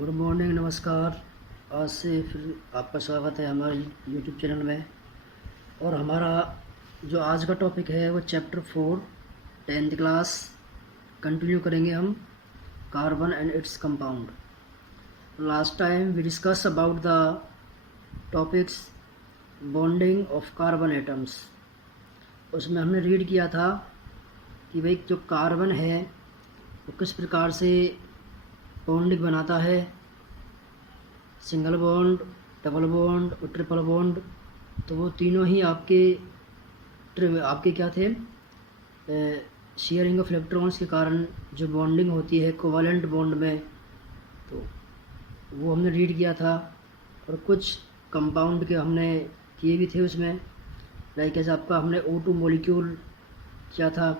Good morning, नमस्कार। आज से फिर आपका स्वागत है हमारे यूट्यूब चैनल में। और हमारा जो आज का टॉपिक है वो चैप्टर 4 10th क्लास कंटिन्यू करेंगे हम, carbon and its compound. Last time we discuss about the topics bonding of carbon atoms. उसमें हमने रीड किया था कि भाई जो कार्बन है वो किस प्रकार से बॉन्डिंग बनाता है, सिंगल बॉन्ड, डबल बॉन्ड और ट्रिपल बॉन्ड। तो वो तीनों ही आपके क्या थे, शेयरिंग ऑफ इलेक्ट्रॉन्स के कारण जो बॉन्डिंग होती है कोवैलेंट बॉन्ड में, तो वो हमने रीड किया था। और कुछ कंपाउंड के हमने किए भी थे उसमें, लाइक ऐसे आपका हमने O2 मॉलिक्यूल किया था,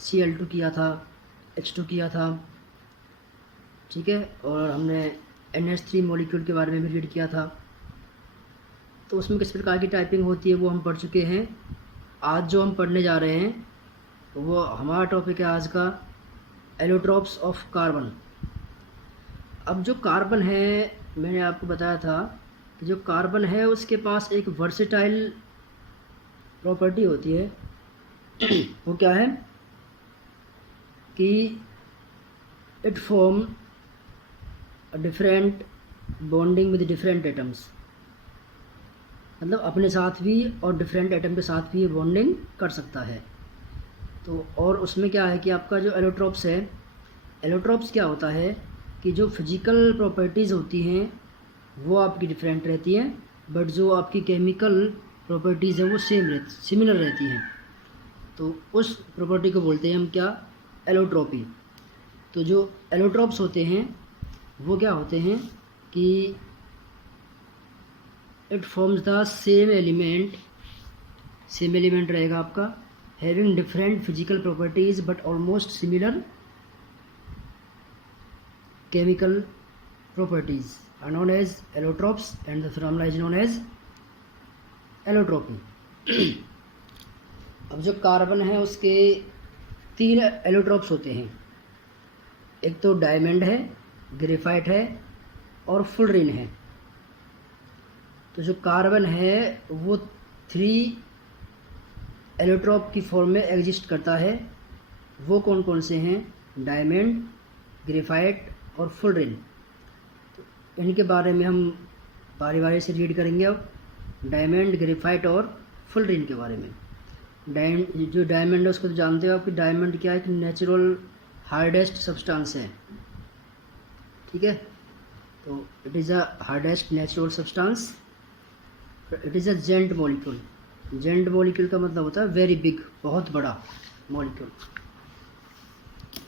Cl2 किया था, H2 किया था, ठीक है। और हमने NH3 मॉलिक्यूल के बारे में भी रीड किया था। तो उसमें किस प्रकार की टाइपिंग होती है वो हम पढ़ चुके हैं। आज जो हम पढ़ने जा रहे हैं वो हमारा टॉपिक है आज का एलोट्रोप्स ऑफ कार्बन। अब जो कार्बन है, मैंने आपको बताया था कि जो कार्बन है उसके पास एक वर्सेटाइल प्रॉपर्टी होती है। वो क्या है कि it form different bonding with different atoms, मतलब अपने साथ भी और डिफरेंट एटम के साथ भी ये बॉन्डिंग कर सकता है। तो और उसमें क्या है कि आपका जो एलोट्रोप्स है, एलोट्रोप्स क्या होता है कि जो फिजिकल प्रॉपर्टीज़ होती हैं वो आपकी डिफरेंट रहती हैं, बट जो आपकी केमिकल प्रॉपर्टीज़ हैं वो सिमिलर रहती हैं। तो उस प्रॉपर्टी को बोलते हैं हम क्या, एलोट्रोपी। तो जो एलोट्रोप्स होते हैं वो क्या होते हैं कि it forms the same element रहेगा आपका, having different physical properties but almost similar chemical properties are known as allotropes and the phenomena is known as allotropy. अब जो कार्बन है उसके 3 एलोट्रोप्स होते हैं। एक तो डायमंड है, ग्रेफाइट है और फुलरिन है। तो जो कार्बन है वो 3 एलोट्रोप की फॉर्म में एग्जिस्ट करता है। वो कौन कौन से हैं, डायमंड, ग्रेफाइट और फुलरिन। तो इनके बारे में हम बारी बारी से रीड करेंगे। अब डायमंड, ग्रेफाइट और फुलरिन के बारे में। जो डायमंड है उसको तो जानते हो आप कि डायमंड क्या है, एक नेचुरल हार्डेस्ट सब्सटेंस है, ठीक है। तो it is a hardest natural substance, it is a giant molecule. Giant molecule का मतलब होता है वेरी बिग, बहुत बड़ा मॉलिक्यूल।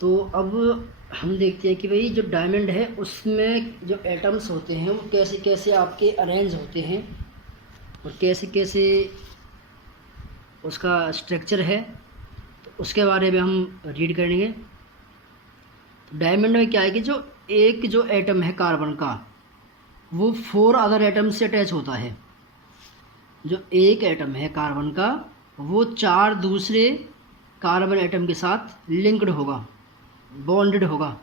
तो अब हम देखते हैं कि भाई जो डायमंड है उसमें जो एटम्स होते हैं वो कैसे कैसे आपके अरेंज होते हैं और कैसे कैसे उसका स्ट्रक्चर है, तो उसके बारे में हम रीड करेंगे। तो डायमंड में क्या है कि जो एटम है कार्बन का वो 4 अदर एटम से अटैच होता है। जो एक एटम है कार्बन का वो 4 दूसरे कार्बन एटम के साथ लिंक्ड होगा, बॉन्डेड होगा।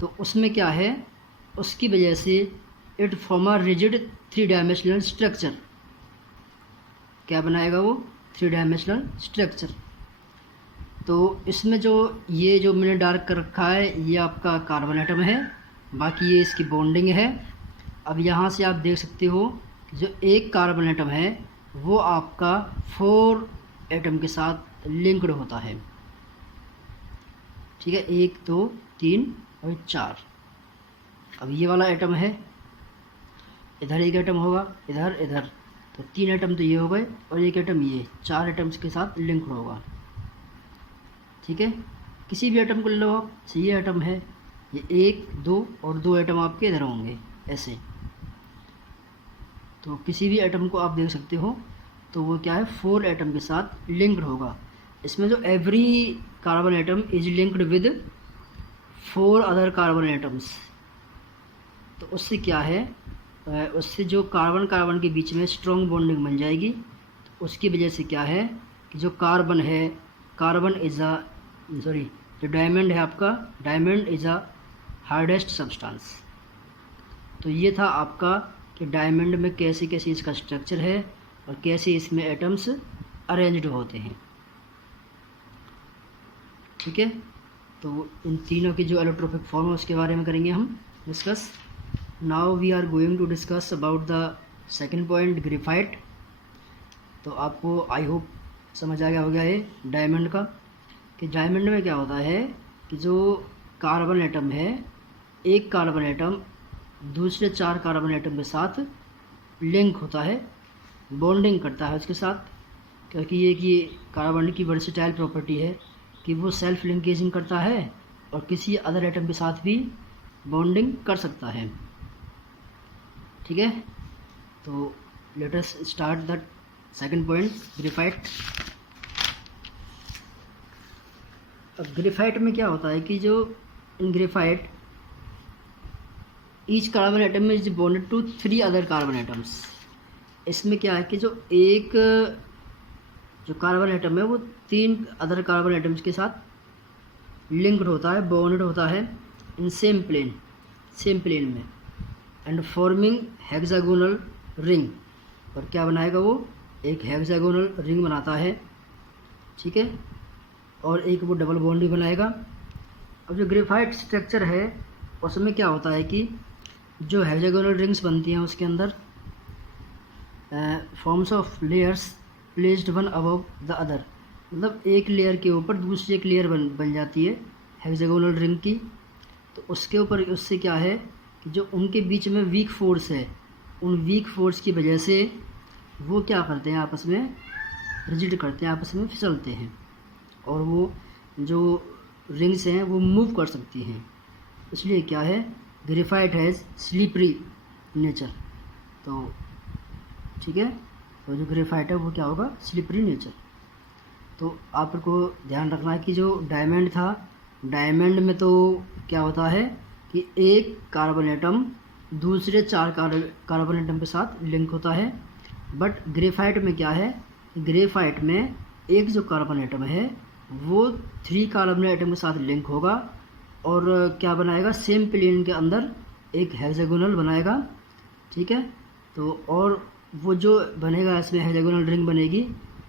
तो उसमें क्या है, उसकी वजह से it form a rigid 3 dimensional structure. क्या बनाएगा वो, 3 डायमेंशनल स्ट्रक्चर। तो इसमें जो मैंने डार्क कर रखा है ये आपका कार्बन एटम है, बाकी ये इसकी बॉन्डिंग है। अब यहाँ से आप देख सकते हो कि जो एक कार्बन एटम है वो आपका 4 एटम के साथ लिंक्ड होता है, ठीक है, 1 2 3 और 4। अब ये वाला एटम है, इधर एक एटम होगा, इधर इधर, तो 3 एटम तो ये हो गए और एक एटम ये, 4 एटम्स के साथ लिंक्ड होगा, ठीक है। किसी भी एटम को ले लो आप, ये एटम है, ये 1 2 और 2 एटम आपके इधर होंगे ऐसे। तो किसी भी एटम को आप देख सकते हो तो वो क्या है, 4 एटम के साथ लिंक्ड होगा। इसमें जो every carbon atom is linked with 4 other carbon atoms. तो उससे क्या है, उससे जो कार्बन कार्बन के बीच में स्ट्रॉन्ग बॉन्डिंग बन जाएगी। तो उसकी वजह से क्या है कि जो कार्बन है, कार्बन इज़ जो डायमंड है आपका, diamond is a hardest substance. तो ये था आपका कि डायमंड में कैसे कैसे इसका स्ट्रक्चर है और कैसे इसमें एटम्स अरेंज्ड होते हैं। ठीक है, तो इन तीनों की जो एलोट्रोपिक फॉर्म है उसके बारे में करेंगे हम discuss. Now we are going to discuss about the second point, graphite. तो आपको आई होप समझ आ गया होगा ये डायमंड का, कि डायमंड में क्या होता है कि जो कार्बन एटम है, एक कार्बन एटम दूसरे 4 कार्बन एटम के साथ लिंक होता है, बॉन्डिंग करता है उसके साथ, क्योंकि ये कार्बन की वर्सेटाइल प्रॉपर्टी है कि वो सेल्फ लिंकेजिंग करता है और किसी अदर एटम के साथ भी बॉन्डिंग कर सकता है। ठीक है, तो let us start the second point, graphite. अब ग्रेफाइट में क्या होता है कि जो in graphite each carbon atom is bonded to 3 other carbon atoms. इसमें क्या है कि जो कार्बन एटम है वो 3 अदर कार्बन एटम्स के साथ लिंक्ड होता है, बॉन्डेड होता है इन सेम प्लेन में, एंड फॉर्मिंग हेक्सागोनल रिंग। और क्या बनाएगा वो, एक हेक्सागोनल रिंग बनाता है। ठीक है, और एक वो डबल बॉन्ड भी बनाएगा। अब जो ग्रेफाइट स्ट्रक्चर है उसमें क्या होता है कि जो हेक्सागोनल रिंग्स बनती हैं उसके अंदर forms of layers placed one above the other, मतलब एक लेयर के ऊपर दूसरी एक लेयर बन जाती है हेक्सागोनल रिंग की। तो उसके ऊपर उससे क्या है कि जो उनके बीच में वीक फोर्स है, उन वीक फोर्स की वजह से वो क्या करते हैं, आपस में रिजिड करते हैं, आपस में फिसलते हैं, और वो जो रिंग्स हैं वो मूव कर सकती हैं। इसलिए क्या है, ग्रेफाइट हैज़ स्लिपरी नेचर। तो ठीक है, तो जो ग्रेफाइट है वो क्या होगा, स्लिपरी नेचर। तो आपको ध्यान रखना है कि जो डायमंड था, डायमंड में तो क्या होता है कि एक कार्बन एटम दूसरे 4 कार्बन एटम के साथ लिंक होता है। बट ग्रेफाइट में क्या है, ग्रेफाइट में एक जो कार्बन एटम है वो 3 कार्बन एटम के साथ लिंक होगा और क्या बनाएगा, सेम प्लेन के अंदर एक हेक्सागोनल बनाएगा। ठीक है, तो और वो जो बनेगा इसमें हेक्सागोनल रिंग बनेगी,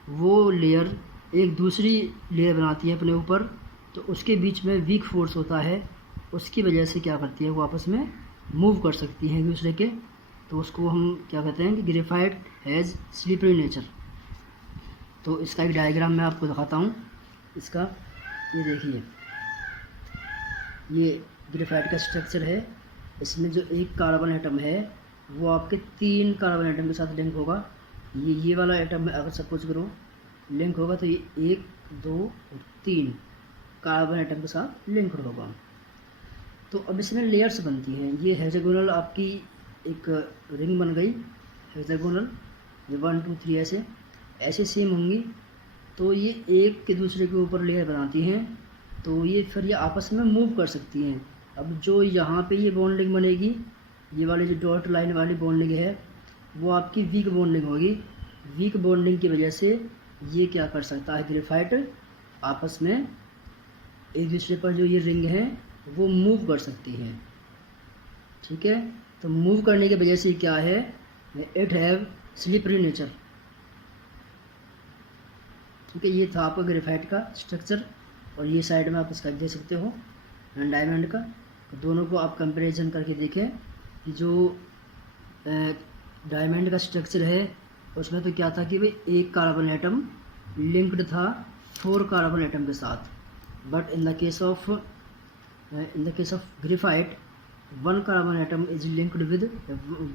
वो लेयर एक दूसरी लेयर बनाती है अपने ऊपर, तो उसके बीच में वीक फोर्स होता है, उसकी वजह से क्या करती है वो आपस में मूव कर सकती हैं एक दूसरे के। तो उसको हम क्या कहते हैं कि ग्रेफाइट हैज़ स्लिपरी नेचर। तो इसका एक डायग्राम मैं आपको दिखाता हूँ इसका। ये देखिए, ये ग्रेफाइट का स्ट्रक्चर है। इसमें जो एक कार्बन एटम है वो आपके 3 कार्बन एटम के साथ लिंक होगा। ये वाला एटम अगर सपोज करो लिंक होगा तो ये 1, 2 और 3 कार्बन एटम के साथ लिंक्ड होगा। तो अब इसमें लेयर्स बनती हैं। ये हेक्सागोनल आपकी एक रिंग बन गई हेक्सागोनल, ये 1, 2, 3 ऐसे सेम होंगी। तो ये एक के दूसरे के ऊपर लेयर बनाती हैं, तो ये फिर ये आपस में मूव कर सकती हैं। अब जो यहाँ पे ये बॉन्डिंग बनेगी, ये वाली जो डॉट लाइन वाली बॉन्डिंग है वो आपकी वीक बॉन्डिंग होगी। वीक बॉन्डिंग की वजह से ये क्या कर सकता है, ग्रेफाइट आपस में एक दूसरे पर जो ये रिंग है वो मूव कर सकती है। ठीक है, तो मूव करने की वजह से क्या है, इट हैव स्लिपरी नेचर। ठीक है, ये था आपका ग्रेफाइट का स्ट्रक्चर, और ये साइड में आप इसका दे सकते हो डायमंड का। तो दोनों को आप कंपैरिजन करके देखें कि जो डायमंड का स्ट्रक्चर है उसमें तो क्या था कि भाई एक कार्बन एटम लिंक्ड था 4 कार्बन एटम के साथ, but in the case of graphite 1 carbon atom is linked with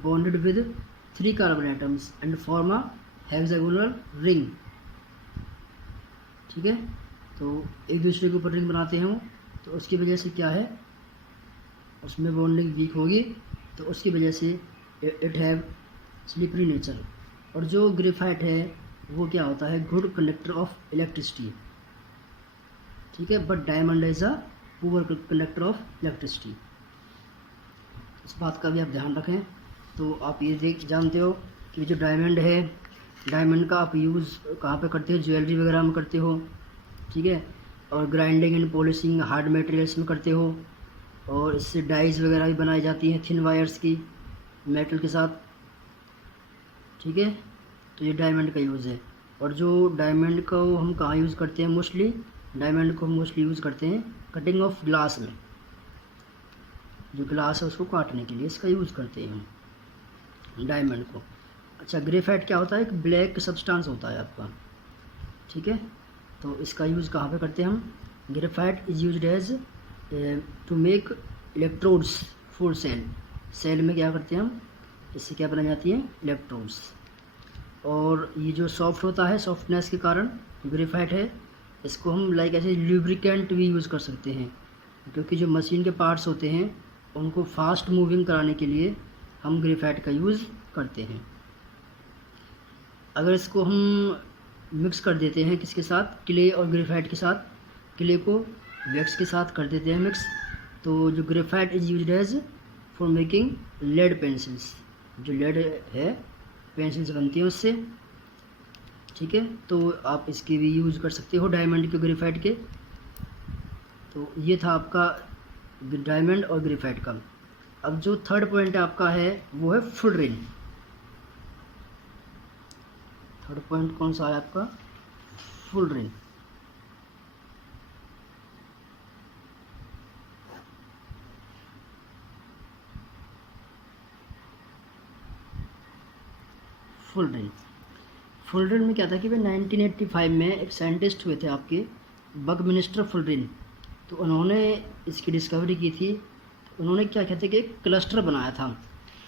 bonded with 3 carbon atoms and form a hexagonal ring. ठीक है, तो एक दूसरे के ऊपर रिंग बनाते हैं वो, तो उसकी वजह से क्या है, उसमें बॉन्डिंग वीक होगी, तो उसकी वजह से इट हैव स्लिपरी नेचर। और जो ग्रेफाइट है वो क्या होता है, गुड कंडक्टर ऑफ इलेक्ट्रिसिटी। ठीक है, but diamond is a poor conductor of electricity. इस बात का भी आप ध्यान रखें। तो आप ये जानते हो कि जो डायमंड है, डायमंड का आप यूज़ कहाँ पे करते हो, ज्वेलरी वगैरह में करते हो। ठीक है, और grinding and polishing hard materials में करते हो। और इससे डाइज वगैरह भी बनाई जाती हैं थिन वायर्स की मेटल के साथ, ठीक है। तो ये डायमंड का यूज़ है। और जो डायमंड को हम कहाँ यूज़ करते हैं, मोस्टली डायमंड को हम मोस्टली यूज़ करते हैं कटिंग ऑफ ग्लास में, जो ग्लास है उसको काटने के लिए इसका यूज़ करते हैं हम डायमंड को। अच्छा, ग्रेफाइट क्या होता है, एक ब्लैक सब्सटेंस होता है आपका, ठीक है। तो इसका यूज़ कहाँ पे करते हैं हम, graphite is used as to make electrodes for cell. Cell में क्या करते हैं हम, इससे क्या बनाई जाती हैं, इलेक्ट्रोड्स। और ये जो सॉफ्ट होता है, सॉफ्टनेस के कारण ग्रेफाइट है, इसको हम लाइक ऐसे लुब्रिकेंट भी यूज़ कर सकते हैं, क्योंकि जो मशीन के पार्ट्स होते हैं उनको फास्ट मूविंग कराने के लिए हम ग्रेफाइट का यूज़ करते हैं। अगर इसको हम मिक्स कर देते हैं किसके साथ, क्ले और ग्रेफाइट के साथ, क्ले को वैक्स के साथ कर देते हैं मिक्स, तो जो graphite is used as for making lead pencils, जो लेड है पेंसिल्स बनती हैं उससे, ठीक है। तो आप इसके भी यूज़ कर सकते हो डायमंड के, ग्रेफाइट के। तो ये था आपका डायमंड और ग्रेफाइट का। अब जो थर्ड पॉइंट आपका है वो है फुलरिन। थर्ड पॉइंट कौन सा है आपका, फुलरिन। फुलरिन, फुलरिन में क्या था कि भाई 1985 में एक साइंटिस्ट हुए थे आपके, बकमिंस्टर फुलरिन। तो उन्होंने इसकी डिस्कवरी की थी। तो उन्होंने क्या कहते हैं कि एक क्लस्टर बनाया था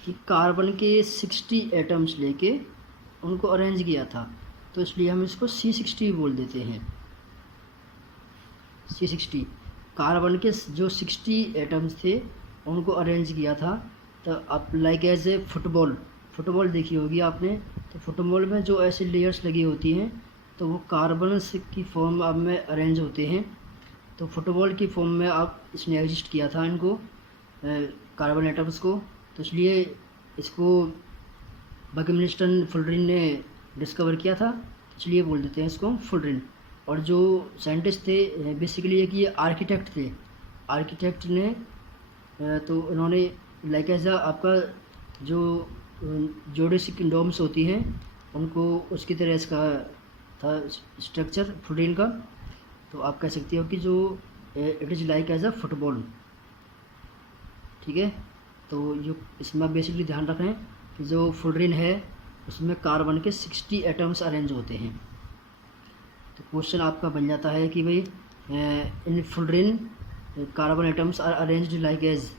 कि कार्बन के 60 एटम्स लेके उनको अरेंज किया था, तो इसलिए हम इसको C60 बोल देते हैं। C60 कार्बन के जो 60 एटम्स थे उनको अरेंज किया था। तो आप like as a football, football देखी होगी आपने, तो फुटबॉल में जो ऐसी लेयर्स लगी होती हैं तो वो कार्बन की फॉर्म अब में अरेंज होते हैं। तो फुटबॉल की फॉर्म में आप इसने एग्जिस्ट किया था इनको, कार्बन एटम्स को। तो इसलिए इसको बकमिंस्टर फुलरिन ने डिस्कवर किया था, इसलिए बोल देते हैं इसको फुलरिन। और जो साइंटिस्ट थे बेसिकली एक ये आर्किटेक्ट थे, आर्किटेक्ट ने तो उन्होंने लाइक ऐसा आपका जो जोडेसिक डोम्स होती हैं उनको उसकी तरह इसका था स्ट्रक्चर फुलरिन का। तो आप कह सकते हो कि जो it is like as a football, ठीक है। तो जो इसमें बेसिकली ध्यान रखें कि जो फुलरिन है उसमें कार्बन के 60 एटम्स अरेंज होते हैं। तो क्वेश्चन आपका बन जाता है कि भाई in fullerene carbon atoms are arranged like as,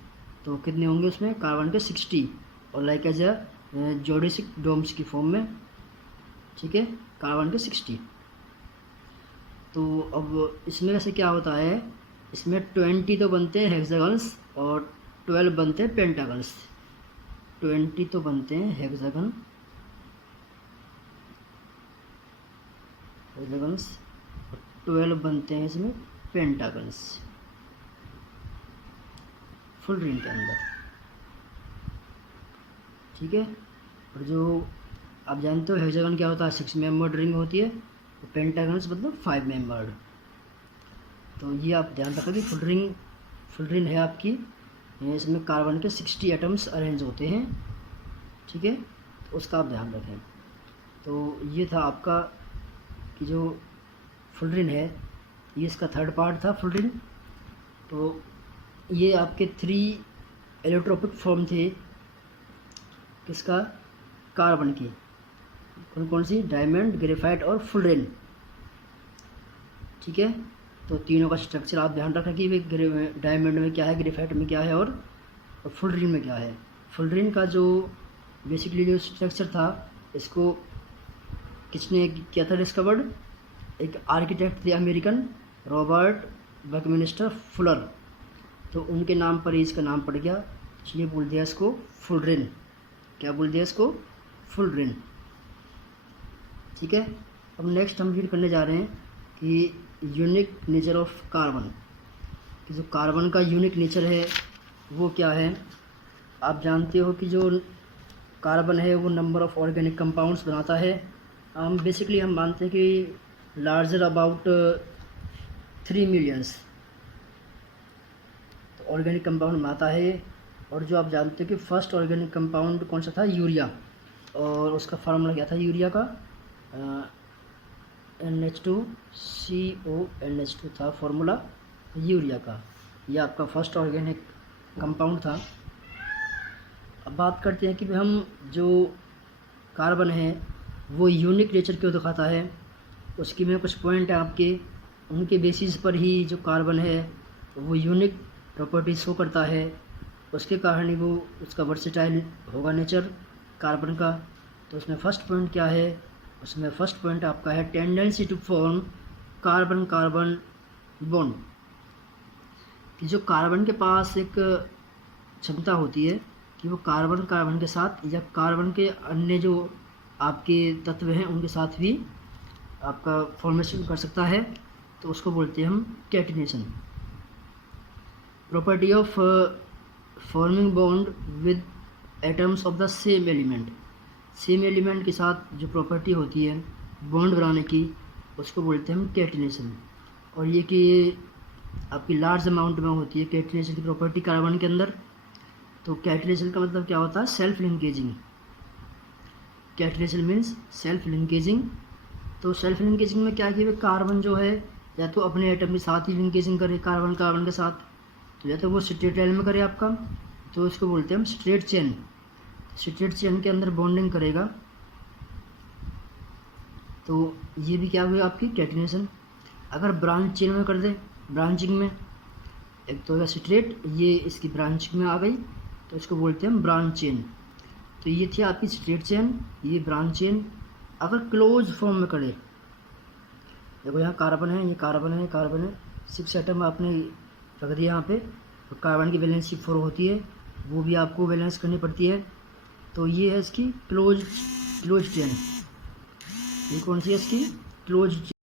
तो कितने होंगे उसमें, कार्बन के 60 और like as a geodesic domes की फॉर्म में, ठीक है, कार्बन के 60। तो अब इसमें वैसे क्या होता है, इसमें 20 तो बनते हैं हेक्सागन्स और 12 बनते हैं पेंटागन्स। 20 तो बनते हैं हेक्सागन्स और 12 बनते हैं इसमें पेंटागन्स फुलरिन के अंदर, ठीक है। और जो आप जानते हो हेक्सागन क्या होता है, 6 मेंबर्ड रिंग होती है, तो पेंटागन्स मतलब 5 मेंबर्ड। तो ये आप ध्यान रखें कि फुलरिन है आपकी, इसमें कार्बन के 60 एटम्स अरेंज होते हैं, ठीक है। तो उसका आप ध्यान रखें। तो ये था आपका कि जो फुलरिन है, ये इसका थर्ड पार्ट था फुलरिन। तो ये आपके 3 एलोट्रोपिक फॉर्म थे किसका, कार्बन की, कौन कौन सी, डायमंड, ग्रेफाइट और फुलरिन, ठीक है। तो तीनों का स्ट्रक्चर आप ध्यान रखें कि डायमंड में क्या है, ग्रेफाइट में क्या है और फुलरिन में क्या है। फुलरिन का जो बेसिकली जो स्ट्रक्चर था, इसको किसने किया था डिस्कवर्ड, एक आर्किटेक्ट थे अमेरिकन, रॉबर्ट बकमिंस्टर फुलर। तो उनके नाम पर ही इसका नाम पड़ गया, इसलिए बोल दिया इसको फुलरिन। क्या बोल दिया इसको, फुलरिन, ठीक है। अब नेक्स्ट हम रीड करने जा रहे हैं कि यूनिक नेचर ऑफ कार्बन, कि जो कार्बन का यूनिक नेचर है वो क्या है। आप जानते हो कि जो कार्बन है वो नंबर ऑफ ऑर्गेनिक कंपाउंड्स बनाता है। हम बेसिकली हम मानते हैं कि लार्जर अबाउट 3 मिलियंस। तो ऑर्गेनिक कंपाउंड में आता है। और जो आप जानते हो कि फर्स्ट ऑर्गेनिक कंपाउंड कौन सा था, यूरिया, और उसका फार्मूला क्या था यूरिया का, NH2CO NH2 था फार्मूला यूरिया का। यह आपका फर्स्ट ऑर्गेनिक कंपाउंड था। अब बात करते हैं कि हम जो कार्बन है वो यूनिक नेचर क्यों दिखाता है। उसकी में कुछ पॉइंट है आपके, उनके बेसिस पर ही जो कार्बन है वो यूनिक प्रॉपर्टी शो करता है। उसके कारण ही वो उसका वर्सेटाइल होगा नेचर कार्बन का। तो उसमें फर्स्ट पॉइंट क्या है, उसमें फर्स्ट पॉइंट आपका है tendency to form carbon carbon bond. कि जो कार्बन के पास एक क्षमता होती है कि वो कार्बन कार्बन के साथ या कार्बन के अन्य जो आपके तत्व हैं उनके साथ भी आपका फॉर्मेशन कर सकता है। तो उसको बोलते हैं हम catenation. Property of forming bond with atoms of the same element. Same element के साथ जो प्रॉपर्टी होती है बॉन्ड बनाने की उसको बोलते हैं हम कैटिनेशन। और ये कि आपकी लार्ज अमाउंट में होती है कैटिनेशन की प्रॉपर्टी कार्बन के अंदर। तो कैटिनेशन का मतलब क्या होता है, self linkaging. Catenation means self linkaging. तो सेल्फ लिंकेजिंग में क्या किया, कार्बन जो है या तो अपने एटम के साथ ही लिंकेजिंग करे कार्बन कार्बन के साथ, तो या तो वो स्ट्रेट लाइन में करे आपका, तो इसको बोलते हैं हम स्ट्रेट चेन। स्ट्रेट चेन के अंदर बॉन्डिंग करेगा, तो ये भी क्या हुई आपकी कैटिनेशन। अगर ब्रांच चेन में कर दे, ब्रांचिंग में, एक तो होगा स्ट्रेट, ये इसकी ब्रांचिंग में आ गई तो इसको बोलते हैं हम ब्रांच चेन। तो ये थी आपकी स्ट्रेट चेन, ये ब्रांच चेन। अगर क्लोज फॉर्म में करे, देखो यहाँ कार्बन है, ये कार्बन है, कार्बन है, 6 एटम आपने रख दिया यहाँ पे, तो कार्बन की वैलेंसी 4 होती है, वो भी आपको बैलेंस करनी पड़ती है। तो ये है इसकी क्लोज चेन। ये कौन सी है इसकी क्लोज